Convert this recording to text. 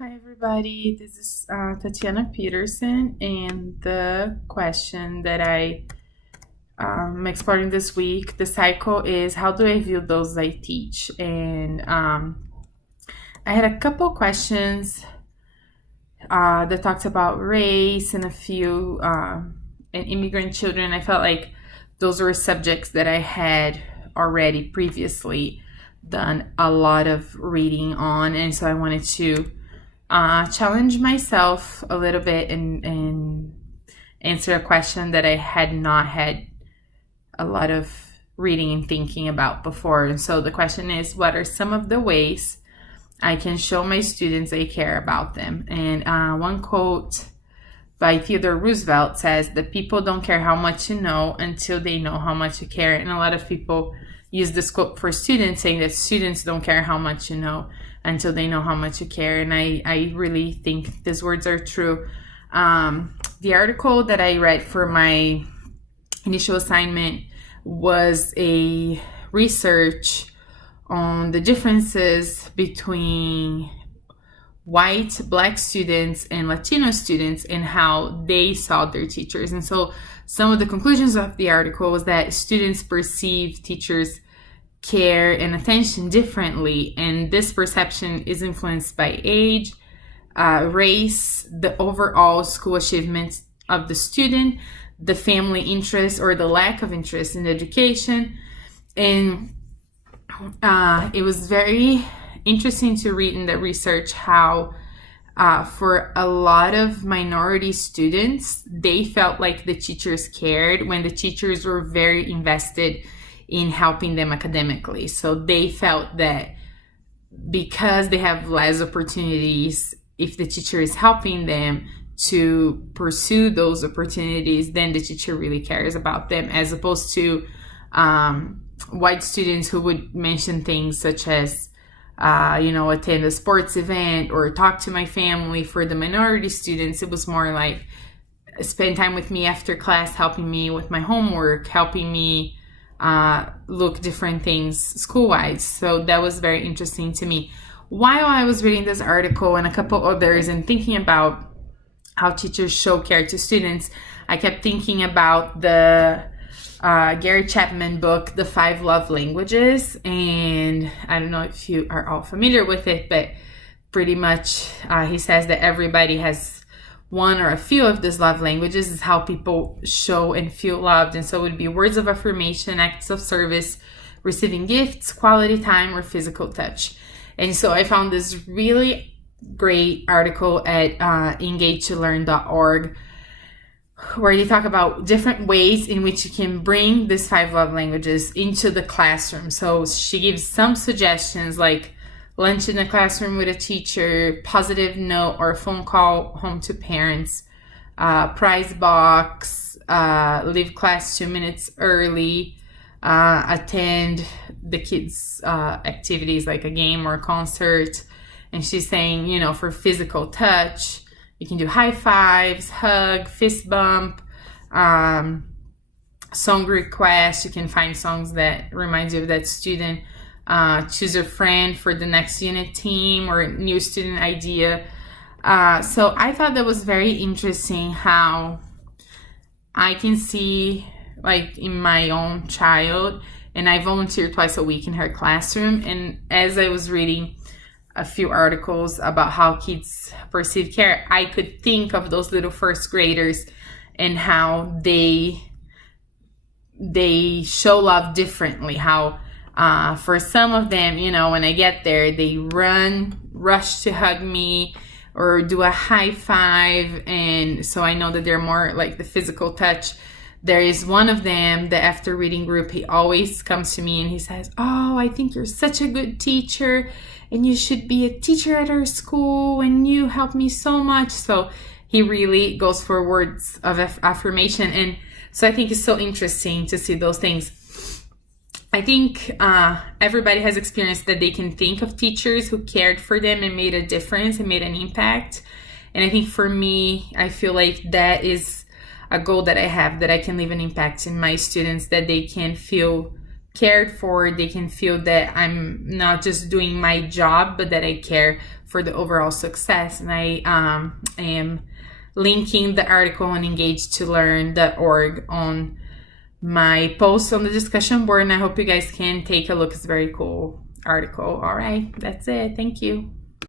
Hi, everybody. This is Tatiana Peterson, and the question that I'm exploring this week, the cycle is how do I view those I teach? And I had a couple questions that talked about race and a few and immigrant children. I felt like those were subjects that I had already previously done a lot of reading on, and so I wanted to challenge myself a little bit and answer a question that I had not had a lot of reading and thinking about before. And so the question is, what are some of the ways I can show my students I care about them? And one quote by Theodore Roosevelt says that people don't care how much you know until they know how much you care. And a lot of people use this quote for students, saying that students don't care how much you know until they know how much you care. And I really think these words are true. The article that I read for my initial assignment was a research on the differences between white, black students and Latino students and how they saw their teachers. And so some of the conclusions of the article was that students perceive teachers' care and attention differently, and this perception is influenced by age, race, the overall school achievements of the student, the family interest or the lack of interest in education. And it was very interesting to read in that research how for a lot of minority students, they felt like the teachers cared when the teachers were very invested in helping them academically. So they felt that because they have less opportunities, if the teacher is helping them to pursue those opportunities, then the teacher really cares about them, as opposed to white students who would mention things such as attend a sports event or talk to my family. For the minority students, it was more like spend time with me after class, helping me with my homework, helping me look different things school-wise. So that was very interesting to me. While I was reading this article and a couple others and thinking about how teachers show care to students, I kept thinking about the Gary Chapman book, The 5 Love Languages. And I don't know if you are all familiar with it, but pretty much he says that everybody has one or a few of these love languages. Is how people show and feel loved. And so it would be words of affirmation, acts of service, receiving gifts, quality time, or physical touch. And so I found this really great article at engagetolearn.org where they talk about different ways in which you can bring these 5 love languages into the classroom. So she gives some suggestions like lunch in the classroom with a teacher, positive note or phone call home to parents, prize box, leave class 2 minutes early, attend the kids' activities like a game or a concert. And she's saying, for physical touch, you can do high fives, hug, fist bump, song request. You can find songs that remind you of that student. Choose a friend for the next unit team or new student idea. So I thought that was very interesting how I can see, like, in my own child, and I volunteer twice a week in her classroom. And as I was reading a few articles about how kids perceive care, I could think of those little first graders and how they show love differently. How for some of them, when I get there, they rush to hug me or do a high five. And so I know that they're more like the physical touch. There is one of them that after reading group, he always comes to me and he says, "Oh, I think you're such a good teacher and you should be a teacher at our school and you help me so much." So he really goes for words of affirmation. And so I think it's so interesting to see those things. I think everybody has experienced that they can think of teachers who cared for them and made a difference and made an impact. And I think for me, I feel like that is a goal that I have, that I can leave an impact in my students, that they can feel cared for, they can feel that I'm not just doing my job, but that I care for the overall success. And I am linking the article on engage2learn.org on my post on the discussion board, and I hope you guys can take a look. It's a very cool article. All right, that's it. Thank you.